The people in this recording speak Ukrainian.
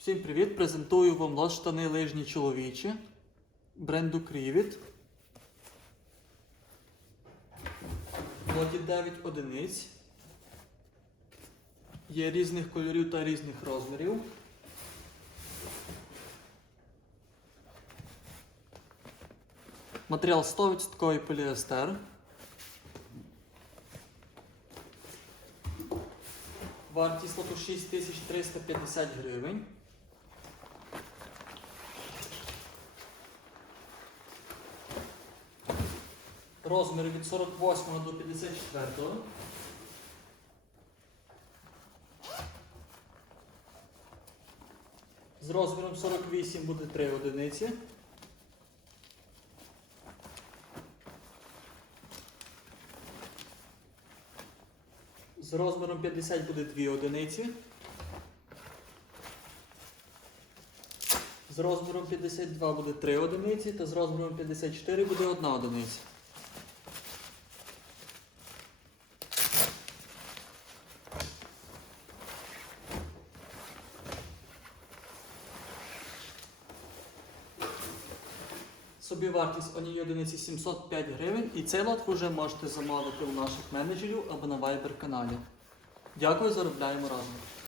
Всім привіт! Презентую вам штани лижні чоловічі бренду Крівіт. Лоті 9 одиниць. Є різних кольорів та різних розмірів. Матеріал 100% поліестер. Вартість лоту 6350 гривень. Розміри від 48 до 54. З розміром 48 буде 3 одиниці. З розміром 50 буде 2 одиниці. З розміром 52 буде 3 одиниці, та з розміром 54 буде 1 одиниця. Собівартість однієї одиниці 705 гривень, і цей лот вже можете замовити у наших менеджерів або на Viber каналі. Дякую, заробляємо разом.